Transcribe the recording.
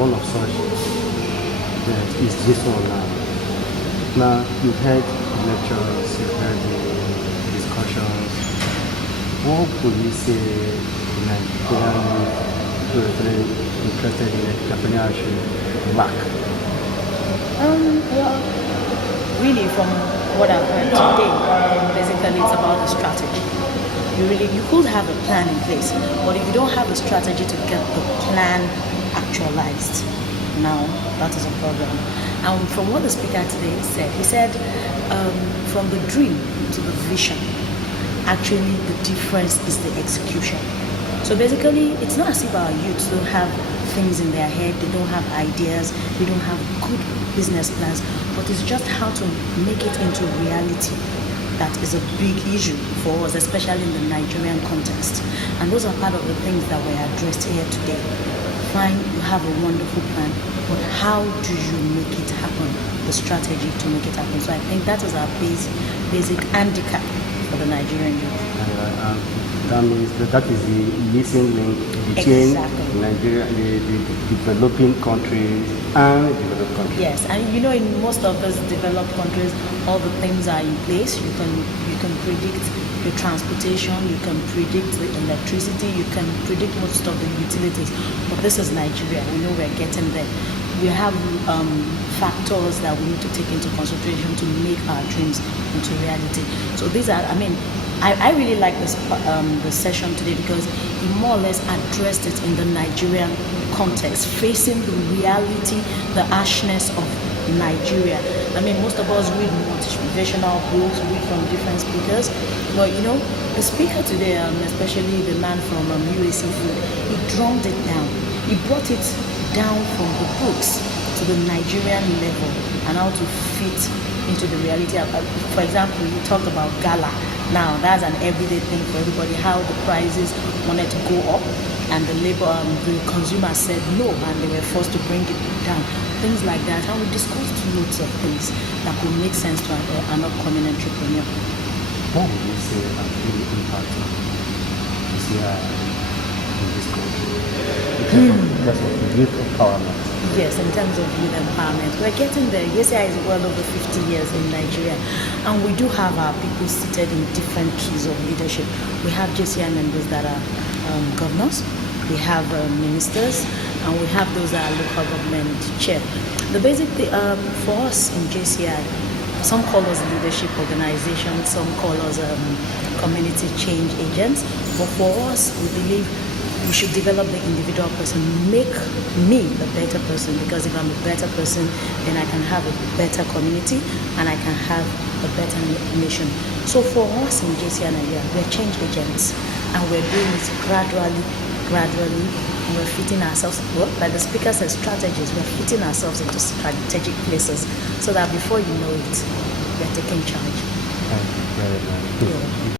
one of such is this one now. Now, you've heard the lectures, you've heard the discussions. What would you say the Nigerian youth who are very interested in entrepreneurship lack? Well, really, from what I've heard today, basically it's about the strategy. You could have a plan in place, but if you don't have a strategy to get the plan actualized, now that is a problem. And from what the speaker today said, he said from the dream to the vision, actually the difference is the execution. So basically, it's not as if our youths don't have things in their head, they don't have ideas, they don't have good business plans, but it's just how to make it into reality that is a big issue for us, especially in the Nigerian context. And those are part of the things that were addressed here today. Fine, you have a wonderful plan, but how do you make it happen? The strategy to make it happen. So I think that is our basic handicap for the Nigerian youth. That means that is the missing link between Nigeria, the developing countries and developed countries. Yes, and you know, in most of those developed countries, all the things are in place. You can predict the transportation, you can predict the electricity, you can predict most of the utilities. But this is Nigeria. We know we're getting there. We have factors that we need to take into consideration to make our dreams into reality. So these are, I really like this the session today because he more or less addressed it in the Nigerian context, facing the reality, the harshness of Nigeria. Most of us read motivational books, read from different speakers, but you know, the speaker today, especially the man from UAC Food, he drummed it down. He brought it down from the books to the Nigerian level and how to fit into the reality. For example, you talked about gala. Now that's an everyday thing for everybody, how the prices wanted to go up and the consumer said no and they were forced to bring it down. Things like that. And we discussed loads of things that could make sense to an upcoming entrepreneur. What would you say has been the impact of CI in this country? In terms of youth empowerment. Yes, in terms of youth empowerment. We're getting there. YESIA is well over 50 years in Nigeria. And we do have our people seated in different keys of leadership. We have JCI members that are governors, we have ministers, and we have those that are local government chair. The basic thing for us in JCI, some call us leadership organization, some call us community change agents. But for us, we believe we should develop the individual person, make me a better person, because if I'm a better person, then I can have a better community and I can have a better nation. So for us in JCI Nigeria, we're change agents and we're doing it gradually, and we're fitting ourselves, like the speaker says, strategies, we're fitting ourselves into strategic places so that before you know it, we're taking charge. Thank you very much.